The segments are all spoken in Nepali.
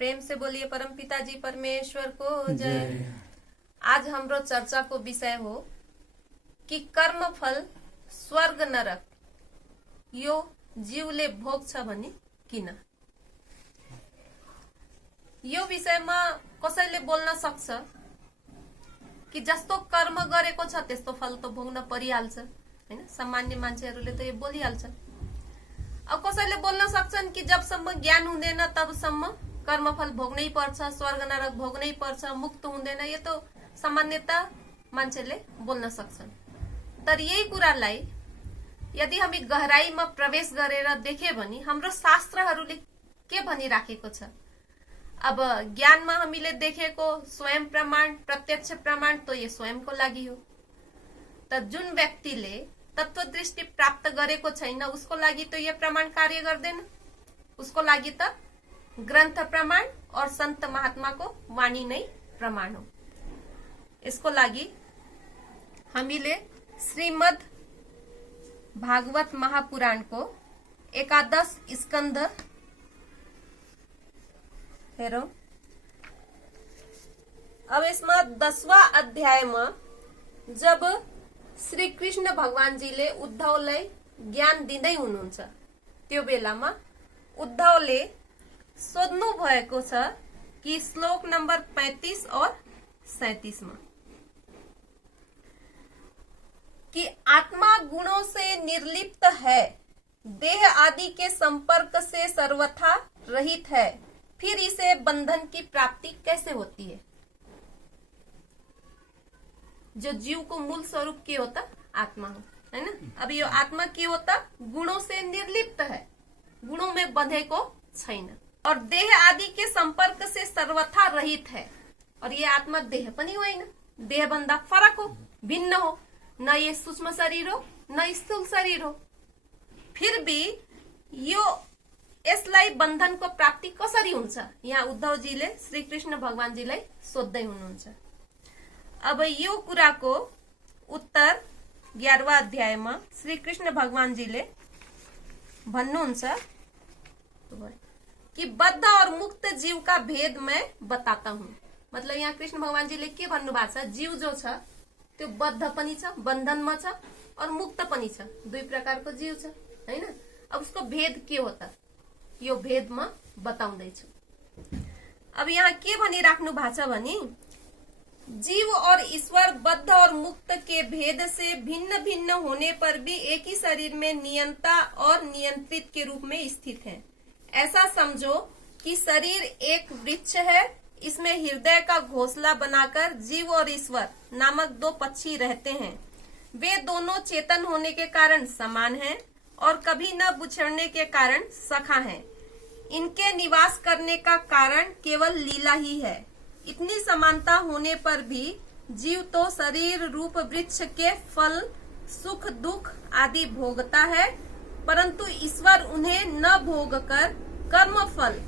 प्रेम से बोलिए परम पिताजी परमेश्वर को जय। आज हाम्रो चर्चा को विषय हो कि कर्म फल स्वर्ग नरक यो जीवले भोग्छ भने किन। यो विषयमा कसैले बोल्न सक्छ कि जस्तो कर्म गरेको छ त्यस्तो फल त भोग्न परिहाल्छ हैन। सामान्य मान्छेहरूले त यो बोलिहाल्छ। अब कसैले बोल्न सक्छन् कि जबसम्म ज्ञान हुँदैन तबसम्म कर्मफल भोग्नै पर्छ, स्वर्ग नरक भोग्नै पर्छ, मुक्त हुँदैन। यो त सामान्यता मान्छेले बोल्न सक्छन्। तर यही कुरालाई यदि हामी गहराईमा प्रवेश गरेर देखे भने हाम्रो शास्त्रहरूले के भनिराखेको छ। अब ज्ञानमा हामीले देखेको स्वयं प्रमाण, प्रत्यक्ष प्रमाण तो यो स्वयंको लागि हो। त जुन व्यक्तिले तत्वदृष्टि प्राप्त गरेको छैन उसको लागि त यो प्रमाण कार्य गर्दैन। उसको लागि त ग्रन्थ प्रमाण और संत महात्माको वाणी नै प्रमाण हो। यसको लागि हामीले श्रीमद् भागवत महापुराणको 11 स्कन्ध हेरौं। अब यसमा 10वां अध्यायमा जब श्री कृष्ण भगवानजीले उद्धवलाई ज्ञान दिँदै हुनुहुन्छ त्यो बेलामा उद्धवले सोध्नु भएको छ कि श्लोक नंबर 35 और 37 में कि आत्मा गुणों से निर्लिप्त है, देह आदि के संपर्क से सर्वथा रहित है, फिर इसे बंधन की प्राप्ति कैसे होती है। जो जीव को मूल स्वरूप के होता आत्मा हो, है ना। अब ये आत्मा के होता गुणों से निर्लिप्त है, गुणों में बंधे को छैन और देह आदि के संपर्क से सर्वथा रहित है। और ये आत्मा देह पनि होइन, देह भन्दा फरक हो, भिन्न हो। न ये सूक्ष्म शरीर हो न स्थूल शरीर हो। फिर भी यो यसलाई बन्धनको प्राप्ति कसरी हुन्छ यहाँ उद्धवजीले श्री कृष्ण भगवानजीलाई सोध्दै हुनुहुन्छ। अब यो कुराको उत्तर 11वां अध्यायमा श्री कृष्ण भगवानजीले भन्नुहुन्छ कि बद्ध और मुक्त जीव का भेद मैं बताता हूँ। मतलब यहाँ कृष्ण भगवान जी ले के भन्नु भएको छ, जीव जो छ त्यो बद्ध पनि छ, बन्धनमा छ और मुक्त पनि छ। दुई प्रकारको जीव छ हैन। अब उसको भेद के हो त यो भेद म बताउँदै छु। अब यहाँ के भनिराख्नु भएको छ भने जीव और ईश्वर बद्ध और मुक्त के भेद से भिन्न भिन्न होने पर भी एक ही शरीर में नियंता और नियंत्रित के रूप में स्थित है। ऐसा समझो कि शरीर एक वृक्ष है, इसमें हृदय का घोंसला बनाकर जीव और ईश्वर नामक दो पक्षी रहते हैं। वे दोनों चेतन होने के कारण समान हैं और कभी न बिछड़ने के कारण सखा हैं। इनके निवास करने का कारण केवल लीला ही है। इतनी समानता होने पर भी जीव तो शरीर रूप वृक्ष के फल, सुख दुख आदि भोगता है, परंतु ईश्वर उन्हें न भोग कर कर्म फल,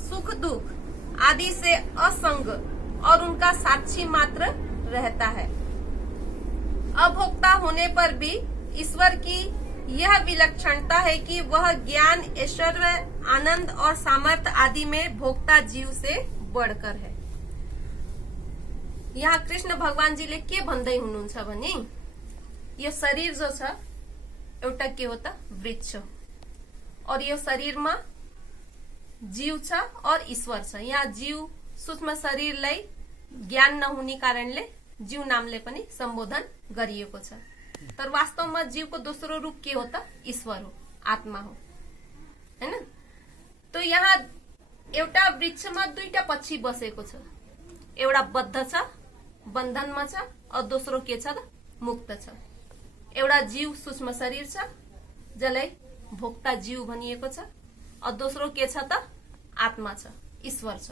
सुख दुख आदि से असंग और उनका साक्षी मात्र रहता है। अभोक्ता होने पर भी ईश्वर की यह विलक्षणता है कि वह ज्ञान, ऐश्वर्य, आनंद और सामर्थ्य आदि में भोक्ता जीव से बढ़कर है। यहाँ कृष्ण भगवान जीले के भन्दै हुनुहुन्छ भने यो शरीर जो छ एउटा के हो त वृक्ष हो और यो शरीरमा जीव छ और ईश्वर छ। यहाँ जीव सूक्ष्म शरीरलाई ज्ञान नहुने कारणले जीव नामले पनि सम्बोधन गरिएको छ। तर वास्तवमा जीवको दोस्रो रूप के हो त ईश्वर हो, आत्मा हो, हैन। तो यहाँ एउटा वृक्षमा दुईटा पक्षी बसेको छ, एउटा बद्ध छ, बन्धनमा छ और दोस्रो के छ त मुक्त छ। एउटा जीव सूक्ष्म शरीर छ जसलाई भोक्ता जीव भनिएको छ और दोस्रो के छ त आत्मा छ, ईश्वर छ।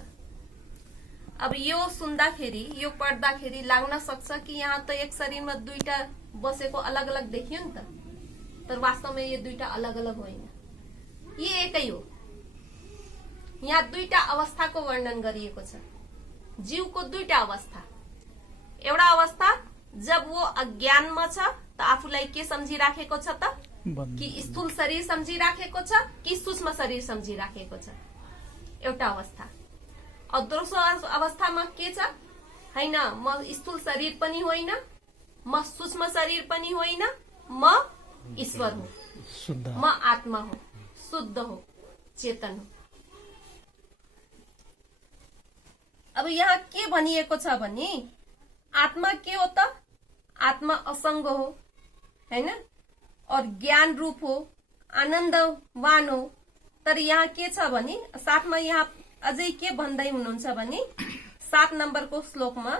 अब यो सुन्दाखेरि, यो पढ्दाखेरि लाग्न सक्छ कि यहाँ त एक शरीरमा दुईटा बसेको अलग अलग देखियो नि त। तर वास्तवमा यो दुईटा अलग अलग होइन, ये एकै हो। यहाँ दुईटा अवस्थाको वर्णन गरिएको छ। जीवको दुईटा अवस्था, एउटा अवस्था जब वो अज्ञानमा छ त आफूलाई के सम्झिराखेको छ त कि स्थूल शरीर सम्झिराखेको छ कि सूक्ष्म शरीर सम्झिराखेको छ, एउटा अवस्था। दोस्रो अवस्थामा के छ हैन, म स्थूल शरीर पनि होइन, म सूक्ष्म शरीर पनि होइन, म ईश्वर हो, शुद्ध म आत्मा हो, शुद्ध हो, चेतन हो। अब यहाँ के भनिएको छ भने आत्मा के हो त? आत्मा असंग हो हैन, और ज्ञान रूप हो, आनन्दवान हो। तर यहाँ के छ भने साथमा यहाँ अझै के भन्दै हुनुहुन्छ भने 7 नंबरको श्लोकमा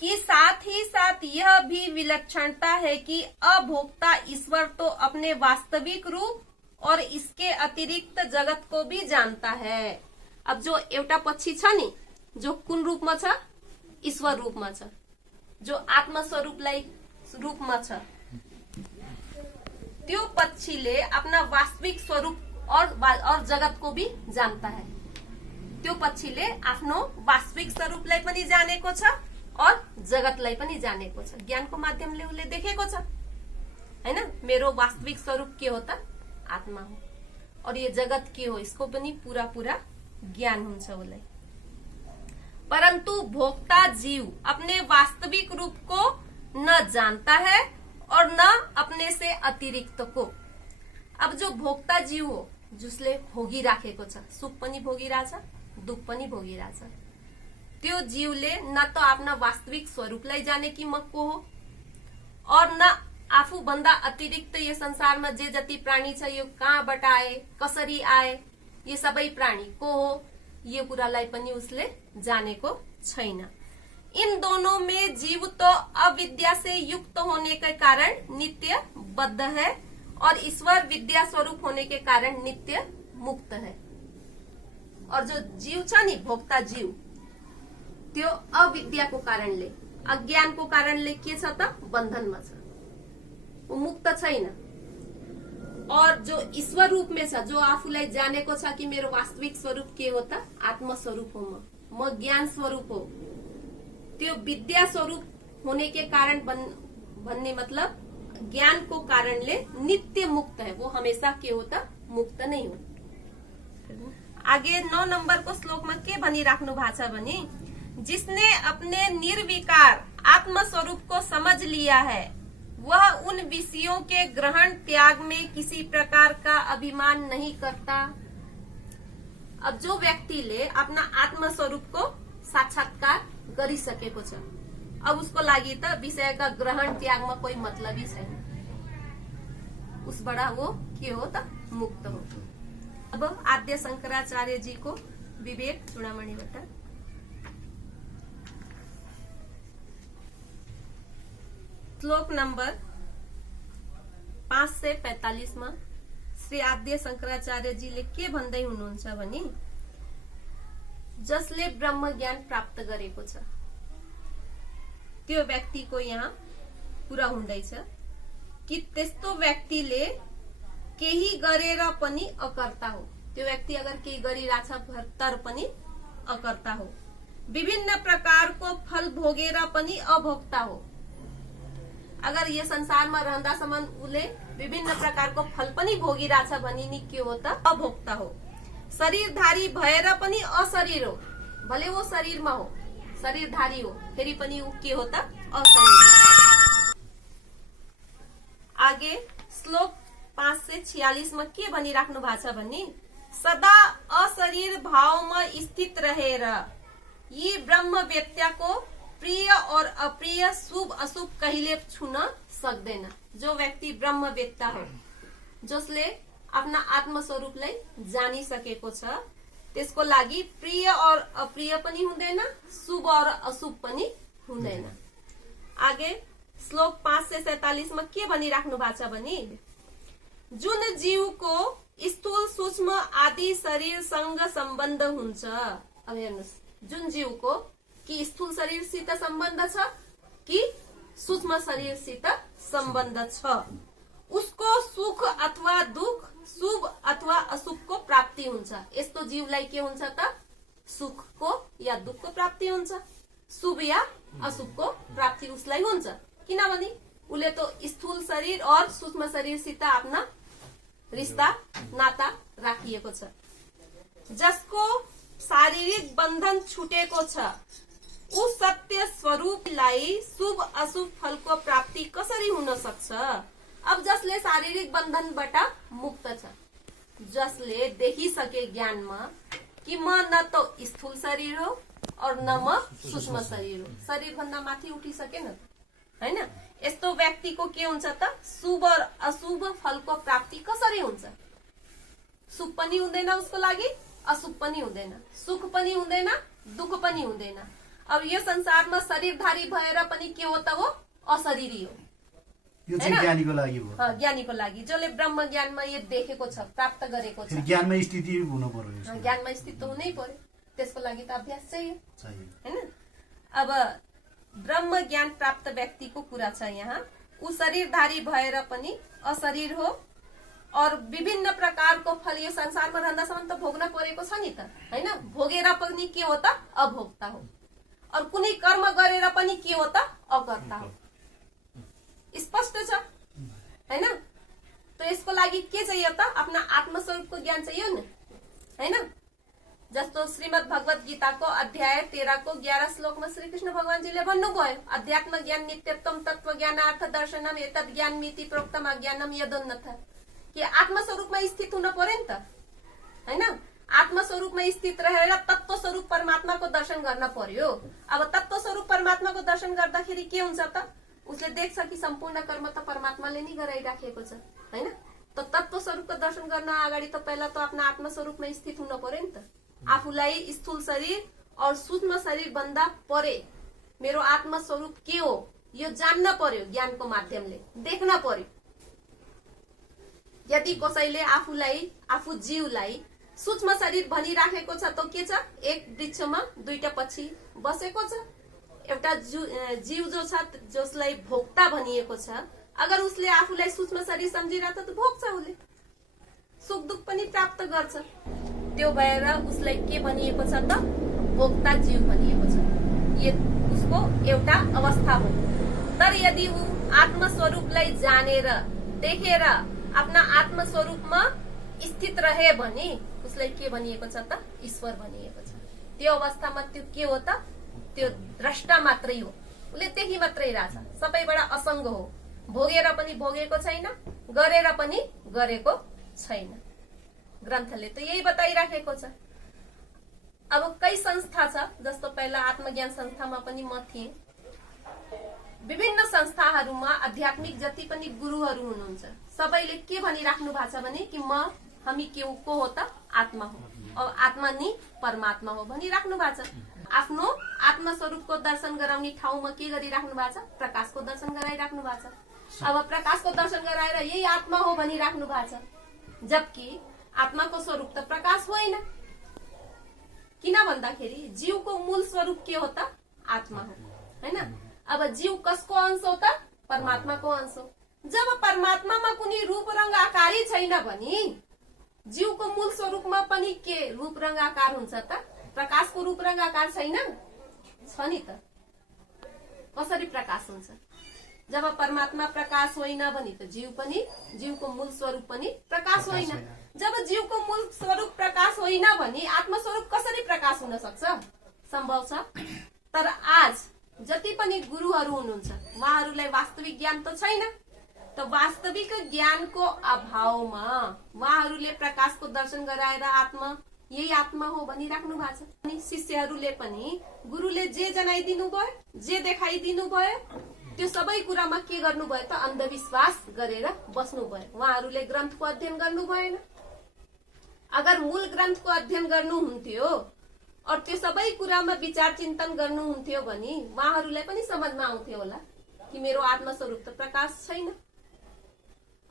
कि साथ ही साथ यह भी विलक्षणता है कि अभोक्ता ईश्वर तो अपने वास्तविक रूप और इसके अतिरिक्त जगत को भी जानता है। अब जो एउटा पक्षी छ नि, जो कुन रूपमा छ? ईश्वर रूपमा छ, जो आत्मा स्वरूपलाई रूपमा छ, त्यो पक्षीले अपना वास्तविक स्वरूप और जगत को भी जानता है। त्यो पक्षीले आफ्नो वास्तविक स्वरूपलाई पनि जानेको छ और जगतलाई पनि जानेको छ। ज्ञानको माध्यमले उसले देखेको छ हैन, मेरो वास्तविक स्वरूप के हो त? आत्मा हो, और ये जगत के हो इसको पनि पूरा पूरा ज्ञान हुन्छ उसलाई। परंतु भोक्ता जीव अपने वास्तविक रूप को न जानता है और न अपने से अतिरिक्त को। अब जो भोक्ता जीव हो, जसले भोगिराखेको छ, सुख पनि भोगिरहेछ, दुख पनि भोगिरहेछ, त्यो जीवले न त आफ्ना वास्तविक स्वरूपलाई जाने कि म को हो, और न आफू भन्दा अतिरिक्त यो संसारमा जे जति प्राणी छ यो कहाँबाट आए, कसरी आए, ये सबै प्राणी को हो, ये कुरालाई पनि उसले जानेको छैन। इन दोनों में जीव तो अविद्या से युक्त होने के कारण नित्य बद्ध है और ईश्वर विद्या स्वरूप होने के कारण नित्य मुक्त है। और जो जीव छ नि, भोक्ता जीव, त्यो अविद्याको कारणले, अज्ञानको कारणले के छ त? बन्धनमा छ, वो मुक्त छैन। और जो ईश्वर रूप में छ, जो आफूलाई जानेको छ कि मेरो वास्तविक स्वरूप के हो त? आत्म स्वरूप हो, म ज्ञान स्वरूप हो, त्यो विद्या स्वरूप होने के कारण भन्ने मतलब ज्ञान को कारणले नित्य मुक्त है, वो हमेशा के हो त? मुक्त नहीं हो। आगे 9 नंबर को श्लोक में के भनिराख्नु भएको छ भने जिसने अपने निर्विकार आत्म स्वरूप को समझ लिया है वह उन विषयों के ग्रहण त्याग में किसी प्रकार का अभिमान नहीं करता। अब जो व्यक्तिले अपना आत्म स्वरूप को साक्षात्कार गरिसकेको छ, अब उसको लागि त विषयका ग्रहण त्यागमा कोही मतलबै छैन, उसबाट वो के हो त? मुक्त हो। अब आद्य शंकराचार्य जी को विवेक चूड़ामणिबाट श्लोक नंबर 5 से 45 में श्री आद्य शंकराचार्य जी ले के भन्दै हुनुहुन्छ भने जसले ब्रह्म ज्ञान प्राप्त गरेको छ त्यो व्यक्तिको यहाँ कुरा हुँदैछ कि त्यस्तो व्यक्तिले केही गरेर पनि अकर्ता हो। त्यो व्यक्ति अगर केही गरिराछ तर पनि अकर्ता हो। विभिन्न प्रकारको फल भोगेर पनि अभोक्ता हो। अगर ये संसारमा रहँदासम्म उले विभिन्न प्रकारको फल पनि भोगिराछ भने नि के हो त? अभोक्ता हो। शरीरधारी भएर पनि अशरीर हो, भले वो शरीरमा हो, शरीरधारी हो, फेरि पनि ऊ के हो त? अशरीर। आगे श्लोक 5 से 46 में के भनिराख्नु भएको छ भने सदा अशरीर भावमा स्थित रहेर यी ब्रह्म वेत्याको प्रिय और अप्रिय शुभ अशुभ कहिले छुन सक्दैन। जो व्यक्ति ब्रह्म वेत्ता हो, जसले आफ्ना आत्म स्वरूपलाई जानिसकेको छ, त्यसको लागि प्रिय और अप्रिय पनि हुँदैन, शुभ और अशुभ पनि हुँदैन। आगे श्लोक 5 से 47 में के भनिराख्नु भएको छ भने जुन जीवको स्थूल सूक्ष्म आदि शरीरसँग सम्बन्ध हुन्छ। अब हेर्नुस्, जुन जीवको कि स्थूल शरीरसित सम्बन्ध छ कि सूक्ष्म शरीरसित सम्बन्ध छ, उसको सुख अथवा दुख, शुभ अथवा अशुभको प्राप्ति हुन्छ। यस्तो जीवलाई के हुन्छ त? सुखको या दुखको प्राप्ति हुन्छ, शुभ या अशुभको प्राप्ति उसलाई हुन्छ। किनभने उसले तो स्थूल शरीर और सूक्ष्म शरीरसित आफ्ना रिश्ता नाता राखिएको छ। जसको शारीरिक बन्धन छुटेको छ, ऊ सत्य स्वरूपलाई शुभ अशुभ फलको प्राप्ति कसरी हुन सक्छ? अब जसले शारीरिक बन्धनबाट मुक्त छ, जसले देखिसके ज्ञानमा कि म न त स्थूल शरीर हो और न म सूक्ष्म शरीर हो, शरीर भन्दा माथि उठिसकेन हैन, यस्तो व्यक्तिको के हुन्छ त शुभ और अशुभ फलको प्राप्ति कसरी हुन्छ? शुभ पनि हुँदैन उसको लागि, अशुभ पनि हुँदैन, सुख पनि हुँदैन, दुःख पनि हुँदैन। अब यो संसारमा शरीरधारी भएर पनि के हो त वो अशरीरी हो। यो चाहिँ ज्ञानीको लागि हो। ज्ञानीको लागि, जसले ब्रह्म ज्ञानमा यो देखेको छ, प्राप्त गरेको छ। ज्ञानमा स्थिति हुनु पर्यो, ज्ञानमा स्थिति त हुनै पर्यो, त्यसको लागि त अभ्यास चाहियो हैन। अब ब्रह्म ज्ञान प्राप्त व्यक्तिको कुरा छ यहाँ, ऊ शरीरधारी भएर पनि अशरीर हो और विभिन्न प्रकारको फल यो संसारमा रहँदासम्म त भोग्न परेको छ नि त हैन, भोगेर पनि के हो त अभोक्ता हो, और कुनै कर्म गरेर पनि के हो त अकर्ता हो। स्पष्ट छ हैन। तो यसको लागि के चाहियो त? आफ्ना आत्मस्वरूपको ज्ञान चाहियो नि हैन। जस्तो श्रीमद् भगवत गीताको अध्याय 13 को 11 श्लोकमा श्री कृष्ण भगवानजीले भन्नुभयो, अध्यात्म ज्ञान नित्यत्वम तत्व ज्ञानार्थ दर्शनम एतद् ज्ञान मिति प्रोक्तम अज्ञानम यदोन्नथ, कि आत्मस्वरूपमा स्थित हुन पर्यो नि त हैन। आत्मस्वरूपमा स्थित रहेर तत्व स्वरूप परमात्माको दर्शन गर्न पर्यो। अब तत्व स्वरूप परमात्माको दर्शन गर्दाखेरि के हुन्छ त? उसले देख्छ कि सम्पूर्ण कर्म त परमात्माले नै गराइराखेको छ हैन। त तत्व स्वरूपको दर्शन गर्न अगाडि त पहिला त आफ्नो आत्मस्वरूपमा स्थित हुन पर्यो नि त। आफूलाई स्थूल शरीर और सूक्ष्म शरीर भन्दा परे मेरो आत्मस्वरूप के हो यो जान्न पर्यो, ज्ञानको माध्यमले देख्न पर्यो। यदि कसैले आफूलाई, आफू जीवलाई सूक्ष्म शरीर भनिराखेको छ त के छ? एक वृक्षमा दुईटा पक्षी बसेको छ। एउटा जीव जो छ, जसलाई भोक्ता भनिएको छ, अगर उसले आफूलाई सूक्ष्म शरीर सम्झिरहेको त भोग्छ, उसले सुख दुख पनि प्राप्त गर्छ। त्यो भएर उसलाई के भनिएको छ त? भोक्ता जीव भनिएको छ। यो उसको एउटा अवस्था हो। तर यदि ऊ आत्मस्वरूपलाई जानेर देखेर आफ्ना आत्मस्वरूपमा स्थित रहे भने उसलाई के भनिएको छ त? ईश्वर भनिएको छ। त्यो अवस्थामा त्यो के हो त? त्यो द्रष्टा मात्रै हो, उसले त्यही मात्रै रहेछ, सबैबाट असंग हो, भोगेर पनि भोगेको छैन, गरेर पनि गरेको छैन। ग्रन्थले त यही बताइराखेको छ। अब कई संस्था छ, जस्तो पहिला आत्मज्ञान संस्थामा पनि म थिएँ। विभिन्न संस्थाहरूमा आध्यात्मिक जति पनि गुरुहरू हुनुहुन्छ, सबैले के भनिराख्नु भएको छ भने कि हामी के को हो त? आत्मा हो, और आत्मा नि परमात्मा हो भनिराख्नु भएको छ। आफ्नो आत्मस्वरूपको दर्शन गराउने ठाउँमा के गरिराख्नु भएको छ? प्रकाशको दर्शन गराइराख्नु भएको छ। अब प्रकाशको दर्शन गराएर यही आत्मा हो भनिराख्नु भएको छ, जबकि आत्माको स्वरूप त प्रकाश होइन। किन भन्दाखेरि जीवको मूल स्वरूप के हो त? आत्मा हो हैन। अब जीव कसको अंश हो त? परमात्माको अंश हो। जब परमात्मामा कुनै रूप रंग आकारी छैन भने जीवको मूल स्वरूपमा पनि के रूप रंग आकार हुन्छ त? प्रकाशको रूप रंग आकार छैन, छ नि त। कसरी प्रकाश हुन्छ? जब परमात्मा प्रकाश होइन भने त जीव पनि, जीवको मूल स्वरूप पनि प्रकाश होइन। जब जीवको मूल स्वरूप प्रकाश होइन भने आत्मस्वरूप कसरी प्रकाश हुन सक्छ? सम्भव छ। तर आज जति पनि गुरुहरू हुनुहुन्छ, उहाँहरूलाई वास्तविक ज्ञान त छैन। त वास्तविक ज्ञानको अभावमा उहाँहरूले प्रकाशको दर्शन गराएर आत्मा यही आत्मा हो भनिराख्नु भएको छ। अनि शिष्यहरूले पनि गुरुले जे जनाइदिनु भयो, जे देखाइदिनु भयो, त्यो सबै कुरामा के गर्नु भयो त? अन्धविश्वास गरेर बस्नु भयो। उहाँहरूले ग्रन्थको अध्ययन गर्नु भएन। अगर मूल ग्रन्थको अध्ययन गर्नुहुन्थ्यो और त्यो सबै कुरामा विचार चिन्तन गर्नुहुन्थ्यो भने उहाँहरूलाई पनि समझमा आउँथ्यो होला कि मेरो आत्मस्वरूप त प्रकाश छैन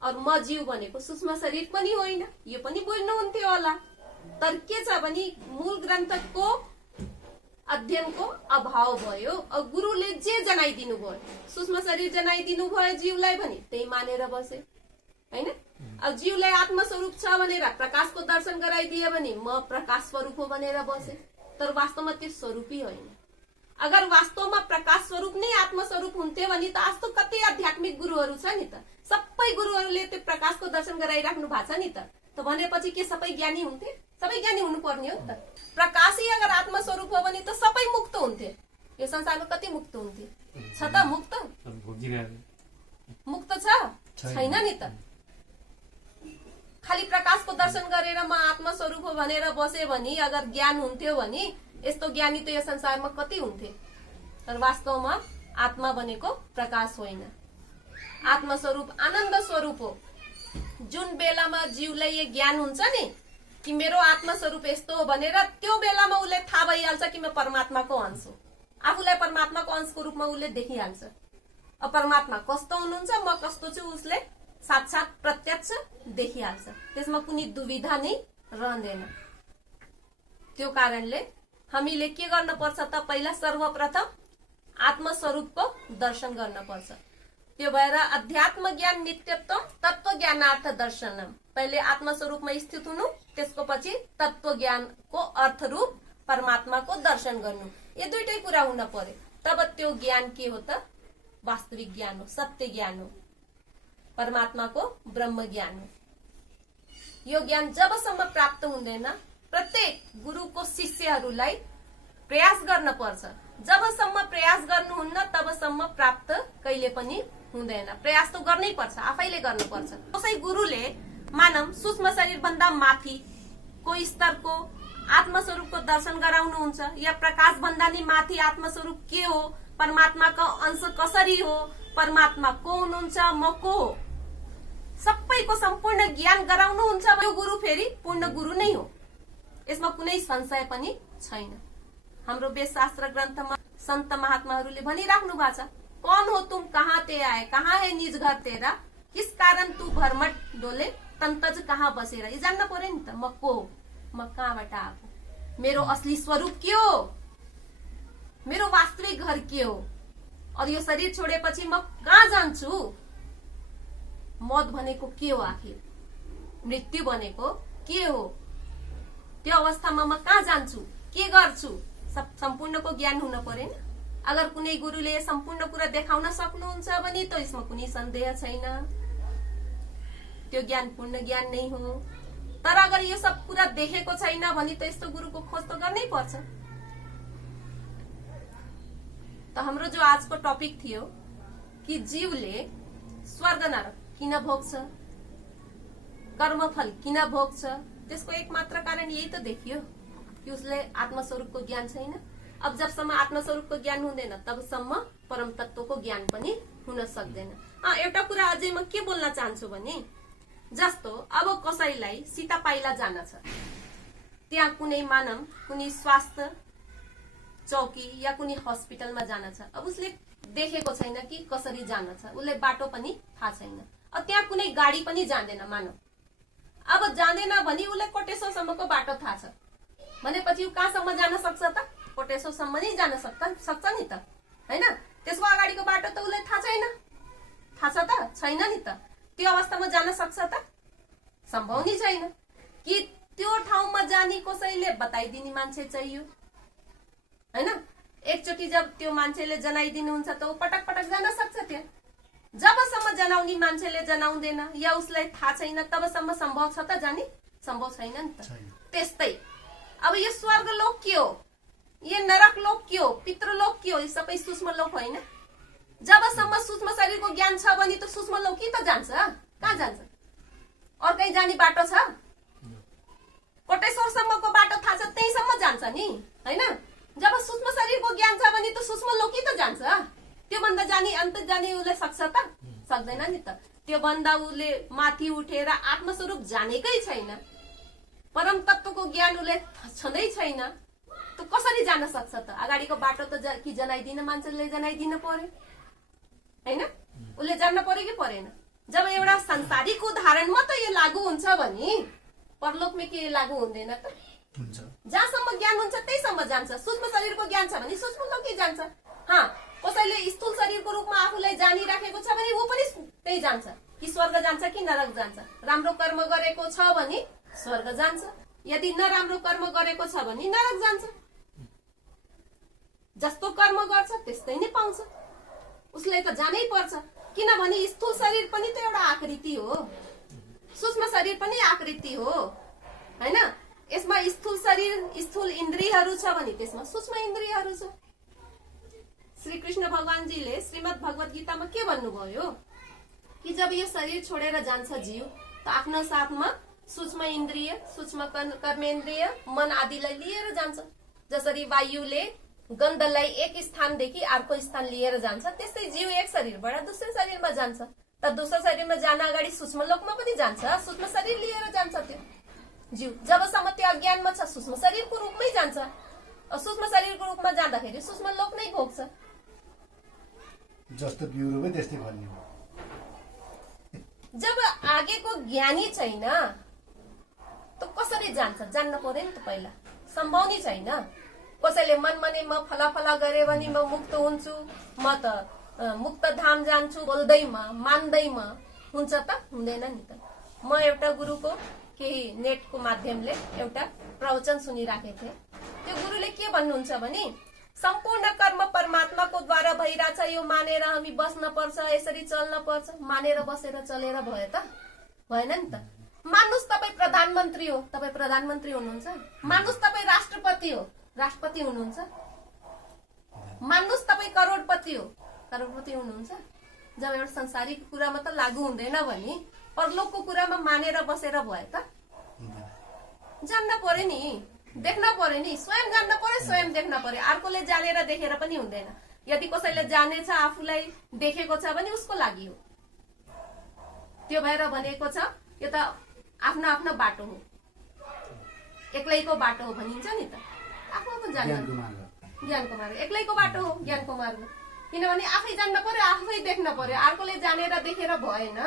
और म जीव भनेको सूक्ष्म शरीर पनि होइन, यो पनि बुझ्नुहुन्थ्यो होला। तर के छ भने मूल ग्रन्थको अध्ययनको अभाव भयो और गुरुले जे जनाइदिनु भयो, सूक्ष्म शरीर जनाइदिनु भयो जीवलाई भने त्यही मानेर बसे हैन। अब जीवलाई आत्मस्वरूप छ भनेर प्रकाशको दर्शन गराइदिए भने म प्रकाश स्वरूप हो भनेर बसे। तर वास्तवमा त्यो स्वरूपै होइन। अगर वास्तवमा प्रकाश स्वरूप नै आत्मस्वरूप हुन्थ्यो भने त आज त कति आध्यात्मिक गुरुहरू छ नि त। सबै गुरुहरूले त्यो प्रकाशको दर्शन गराइराख्नु भएको छ नि त। भनेपछि के सबै ज्ञानी हुन्थे? सबै ज्ञानी हुनुपर्ने हो नि त। प्रकाशै अगर आत्मस्वरूप हो भने त सबै मुक्त हुन्थे। यो संसारमा कति मुक्त हुन्थे? छ त मुक्त? मुक्त छैन नि त। खाली प्रकाशको दर्शन गरेर म आत्मस्वरूप हो भनेर बसे भने अगर ज्ञान हुन्थ्यो भने यस्तो ज्ञानी त यो संसारमा कति हुन्थे। तर वास्तवमा आत्मा भनेको प्रकाश होइन, आत्मस्वरूप आनन्द स्वरूप हो। जुन बेलामा जीवलाई यो ज्ञान हुन्छ नि कि मेरो आत्मस्वरूप यस्तो हो भनेर, त्यो बेलामा उसले थाहा भइहाल्छ कि म परमात्माको अंश हो। आफूलाई परमात्माको अंशको रूपमा उसले देखिहाल्छ। अब परमात्मा कस्तो हुनुहुन्छ, म कस्तो छु, उसले साक्षात प्रत्यक्ष देखिहाल्छ। त्यसमा कुनै दुविधा नै रहँदैन। त्यो कारणले हामीले के गर्न पर्छ त, पहिला सर्वप्रथम आत्मस्वरूपको दर्शन गर्न पर्छ। त्यो भएर अध्यात्म ज्ञान नित्यत्व तत्व ज्ञानार्थ दर्शनम, पहिले आत्मस्वरूपमा स्थित हुनु, त्यसको पछि तत्व ज्ञानको अर्थ रूप परमात्माको दर्शन गर्नु। यो दुईटै कुरा हुन पर्यो, तब त्यो ज्ञान के हो त, वास्तविक ज्ञान हो, सत्य ज्ञान हो, परमात्माको ब्रह्म ज्ञान हो। यो ज्ञान जबसम्म प्राप्त हुँदैन, प्रत्येक गुरुको शिष्यहरूलाई प्रयास गर्न पर्छ। जबसम्म प्रयास गर्नुहुन्न तबसम्म प्राप्त कहिले पनि हुँदैन। प्रयास त गर्नै पर्छ, आफैले गर्नुपर्छ। कसै गुरुले मानव सूक्ष्म शरीर भन्दा माथिको स्तरको आत्मस्वरूपको दर्शन गराउनुहुन्छ, या प्रकाश भन्दा नि माथि आत्मस्वरूप के हो, परमात्माको अंश कसरी हो, परमात्मा को हुनुहुन्छ, म को हो, सबैको सम्पूर्ण ज्ञान गराउनुहुन्छ, यो गुरु फेरि पूर्ण गुरु नै हो। यसमा कुनै संशय पनि छैन। हाम्रो वेदशास्त्र ग्रन्थमा सन्त महात्माहरूले भनिराख्नु भएको छ, कौन हो तुम, कहाँ ते आए, कहाँ है निज घर तेरा, किस कारण तू भरमट डोले, तन्तज कहाँ बसेर। यो जान्न पर्यो नि त, म को हो, म कहाँबाट आएको, मेरो असली स्वरूप के हो, मेरो वास्तविक घर के हो, और यो शरीर छोडेपछि म कहाँ जान्छु। मौत भनेको के हो, आखिर मृत्यु भनेको के हो, त्यो अवस्थामा म कहाँ जान्छु, के गर्छु, सम्पूर्णको ज्ञान हुन परेन। अगर कुनै गुरुले सम्पूर्ण कुरा देखाउन सक्नुहुन्छ भने त यसमा कुनै सन्देह छैन, त्यो ज्ञान पूर्ण ज्ञान नै हो। तर अगर यो सब कुरा देखेको छैन भने त यस्तो गुरुको खोज त गर्नै पर्छ। त हाम्रो जो आजको टपिक थियो कि जीवले स्वर्ग नरक किन भोग्छ, कर्मफल किन भोग्छ, त्यसको एकमात्र कारण यही त देखियो कि उसले आत्मस्वरूपको ज्ञान छैन। अब जबसम्म आत्मस्वरूपको ज्ञान हुँदैन तबसम्म परम तत्वको ज्ञान पनि हुन सक्दैन। एउटा कुरा अझै म के बोल्न चाहन्छु भने, जस्तो अब कसैलाई सीता पाइला जान छ, त्यहाँ कुनै मानव कुनै स्वास्थ्य चौकी या कुनै हस्पिटलमा जान छ, अब उसले देखेको छैन कि कसरी जान छ, उसले बाटो पनि थाहा छैन, त्यहाँ कुनै गाडी पनि जाँदैन मानव। अब जाँदैन भने उसले कोटेश्वरसम्मको बाटो थाहा छ भनेपछि ऊ कहाँसम्म जान सक्छ त, कोटेश्वरसम्म नै जान सक्छ नि त, हैन। त्यसको अगाडिको बाटो त उसलाई थाहा छैन, थाहा छ त छैन नि त, त्यो अवस्थामा जान सक्छ त, सम्भव नै छैन। कि त्यो ठाउँमा जाने कसैले बताइदिने मान्छे चाहियो, हैन। एकचोटि जब त्यो मान्छेले जनाइदिनुहुन्छ त ऊ पटक पटक जान सक्छ त्यहाँ। जबसम्म जनाउने मान्छेले जनाउँदैन या उसलाई थाहा छैन तबसम्म सम्भव छ त जाने, सम्भव छैन नि त। त्यस्तै अब यो स्वर्ग लोक के हो, यो नरक लोक के हो, पितृलोक के हो, यो सबै सूक्ष्म लोक होइन। जबसम्म सूक्ष्म शरीरको ज्ञान छ भने त सूक्ष्म लोक त जान्छ, कहाँ जान्छ, अर्कै जाने बाटो छ, कोटेश्वरसम्मको बाटो थाहा छ त्यहीसम्म जान्छ नि, हैन। जब सूक्ष्म शरीरको ज्ञान छ भने त सूक्ष्म लोक त जान्छ, त्यो भन्दा जाने अन्त जाने उसले सक्छ त, सक्दैन नि त। त्यो भन्दा उसले माथि उठेर आत्मस्वरूप जानेकै छैन, परम तत्वको ज्ञान उसले छँदै छैन, त कसरी जान सक्छ त। अगाडिको बाटो त कि जनाइदिन मान्छेले जनाइदिन पर्यो, हैन, उसले जान्न पर्यो कि परेन। जब एउटा संसारिक उदाहरण मात्र यो लागू हुन्छ भने परलोकमा के लागू हुँदैन त, जहाँसम्म ज्ञान हुन्छ त्यहीसम्म जान्छ। सूक्ष्म शरीरको ज्ञान छ भने सूक्ष्म लोकै जान्छ। कसैले स्थूल शरीरको रूपमा आफूलाई जानिराखेको छ भने ऊ पनि त्यही जान्छ, कि स्वर्ग जान्छ कि नरक जान्छ। राम्रो कर्म गरेको छ भने स्वर्ग जान्छ, यदि नराम्रो कर्म गरेको छ भने नरक जान्छ। जस्तो कर्म गर्छ त्यस्तै नै पाउँछ, उसले त जानै पर्छ। किनभने स्थूल शरीर पनि त एउटा आकृति हो, सूक्ष्म शरीर पनि आकृति हो, हैन। यसमा स्थूल शरीर स्थूल इन्द्रियहरू छ भने त्यसमा सूक्ष्म इन्द्रियहरू छ। श्री कृष्ण भगवानजीले श्रीमद् भगवत गीतामा के भन्नुभयो कि जब यो शरीर छोडेर जान्छ जीव त आफ्नो साथमा सूक्ष्म इन्द्रिय सूक्ष्म कर्मेन्द्रिय मन आदिलाई लिएर जान्छ। जसरी वायुले गन्धलाई एक स्थानदेखि अर्को स्थान लिएर जान्छ त्यस्तै जीव एक शरीरबाट दोस्रो शरीरमा जान्छ। त दोस्रो शरीरमा जान अगाडि सूक्ष्म लोकमा पनि जान्छ, सूक्ष्म शरीर लिएर जान्छ त्यो जीव। जबसम्म त्यो अज्ञानमा छ सूक्ष्म शरीरको रूपमै जान्छ। सूक्ष्म शरीरको रूपमा जाँदाखेरि सूक्ष्म लोक नै भोग्छ। जस्तो बिउरो पनि त्यस्तै भन्ने हो। जब आगेको ज्ञानी छैन त कसरी जान्छ? जान्न पर्यो नि त पहिला, सम्भव नै छैन। कसैले मनमा नै म फलाफला गरे भने म मुक्त हुन्छु, म त मुक्त धाम जान्छु बोल्दैमा मान्दैमा हुन्छ त? हुँदैन नि त। म एउटा गुरुको केही नेटको माध्यमले एउटा प्रवचन सुनिराखेको थिएँ। त्यो गुरुले के भन्नुहुन्छ भने सम्पूर्ण कर्म परमात्माको द्वारा भइरहेछ, यो मानेर हामी बस्न पर्छ, यसरी चल्न पर्छ। मानेर बसेर चलेर भयो त? भएन नि त। मान्नुस् तपाईँ प्रधानमन्त्री हो, तपाईँ प्रधानमन्त्री हुनुहुन्छ। मान्नुस् तपाईँ राष्ट्रपति हो, राष्ट्रपति हुनुहुन्छ। मान्नुस् तपाईँ करोडपति हो, करोडपति हुनुहुन्छ। जब एउटा संसारिक कुरामा त लागू हुँदैन भने परलोकको कुरामा मानेर बसेर भयो त? जान्न पर्यो नि, देख्न पर्यो नि, स्वयं जान्न पर्यो, स्वयं देख्न पर्यो। अर्कोले जानेर देखेर पनि हुँदैन। यदि कसैले जानेछ आफूलाई देखेको छ भने उसको लागि हो। त्यो भएर भनेको छ यो त आफ्नो आफ्नो बाटो हो, एक्लैको बाटो हो भनिन्छ नि त। आफू आफू जान्न, ज्ञानको मार्ग एक्लैको बाटो हो, ज्ञानको मार्ग। किनभने आफै जान्न पर्यो, आफै देख्न पर्यो। अर्कोले जानेर देखेर भएन।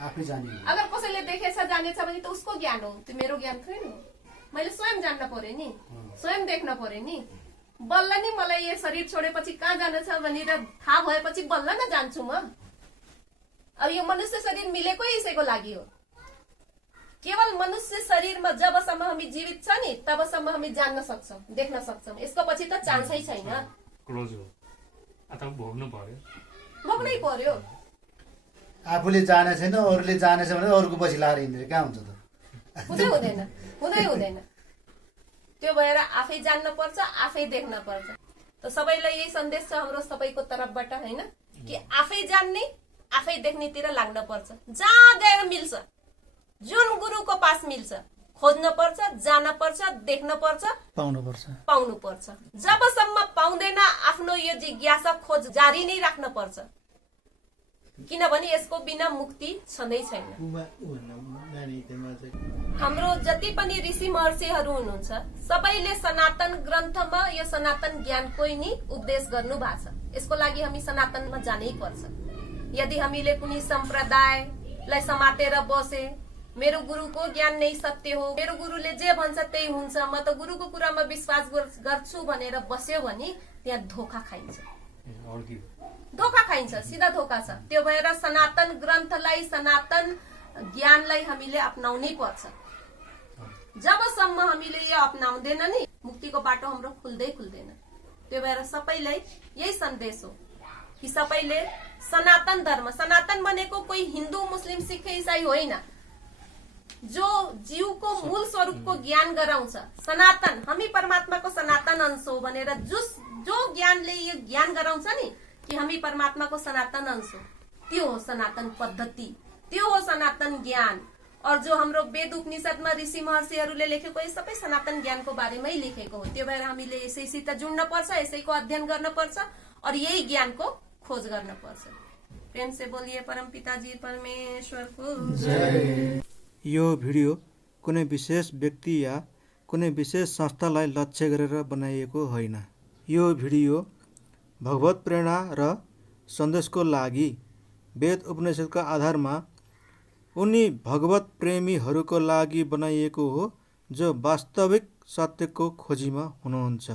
आफै जाने। अगर कसैले देखेछ जानेछ भने त उसको ज्ञान हो, त्यो मेरो ज्ञान थोरै हो। मैले स्वयं जान्न पर्यो नि, स्वयं देख्न पर्यो नि। बल्ल नि मलाई यो शरीर छोडेपछि कहाँ जानु छ भनेर थाहा भएपछि बल्ल न जान्छु म। अब यो मनुष्य शरीर मिलेकै यसैको लागि हो। केवल मनुष्य शरीरमा जबसम्म हामी जीवित छ नि तबसम्म हामी जान्न सक्छौं, देख्न सक्छौं। यसको पछि त चान्सै छैन। क्लोज हो अथवा भोग्नु पर्यो, भोग्नै पर्यो। आफूले जाने छैन, अरूले जानेछ भने अरूको पछि लाएर हिँड्ने कहाँ हुन्छ त? हुँदैन, हुँदैन। त्यो भएर आफै जान्न पर्छ, आफै देख्न पर्छ। त सबैलाई यही सन्देश छ हाम्रो सबैको तर्फबाट, हैन? कि आफै जान्ने आफै देख्नेतिर लाग्न पर्छ। जहाँ गएर मिल्छ, जुन गुरुको पास मिल्छ, खोज्न पर्छ, जान पर्छ, देख्न पर्छ, पाउनु पर्छ। जबसम्म पाउँदैन आफ्नो यो जिज्ञासा खोज जारी नै राख्न पर्छ। किनभने यसको बिना मुक्ति छँदै छैन। हाम्रो जति पनि ऋषि महर्षिहरू हुनुहुन्छ सबैले सनातन ग्रन्थमा यो सनातन ज्ञानको नै उपदेश गर्नु भएको छ। यसको लागि हामी सनातनमा जानै पर्छ। यदि हामीले कुनै सम्प्रदायलाई समातेर बसे, मेरो गुरुको ज्ञान नै सत्य हो, मेरो गुरुले जे भन्छ त्यही हुन्छ, म त गुरुको कुरामा विश्वास गर्छु भनेर बस्यो भने त्यहाँ धोका खाइन्छ, धोका खाइन्छ, सिधा धोका छ। त्यो भएर सनातन ग्रन्थलाई, सनातन ज्ञानलाई हामीले अपनाउनै पर्छ। जबसम्म हामीले यो अपनाउँदैन नि मुक्तिको बाटो हाम्रो खुल्दैन। त्यो भएर सबैलाई यही सन्देश हो कि सबैले सनातन धर्म, सनातन भनेको कोही हिन्दू मुस्लिम सिख इसाई होइन, जो जीवको मूल स्वरूपको ज्ञान गराउँछ। सनातन, हामी परमात्माको सनातन अंश हो भनेर जो ज्ञानले यो ज्ञान गराउँछ नि कि हामी परमात्माको सनातन अंश हो, त्यो हो सनातन पद्धति, त्यो हो सनातन ज्ञान। और जो हाम्रो वेद उपनिषदमा ऋषि महर्षिहरूले लेखेको यो सबै सनातन ज्ञानको बारेमै लेखेको हो। त्यो भएर हामीले यसैसित जुड्न पर्छ, यसैको अध्ययन गर्न पर्छ और यही ज्ञानको खोज गर्न पर्छ। प्रेम से बोलिए परम पिताजी परमेश्वरको जय। यो भिडियो कुनै विशेष व्यक्ति या कुनै विशेष संस्थालाई लक्ष्य गरेर बनाइएको होइन। यो भिडियो भगवत प्रेरणा र सन्देशको लागि वेद उपनिषदका आधारमा उनी भगवत प्रेमीहरूको लागि बनाइएको हो जो वास्तविक सत्यको खोजीमा हुनुहुन्छ।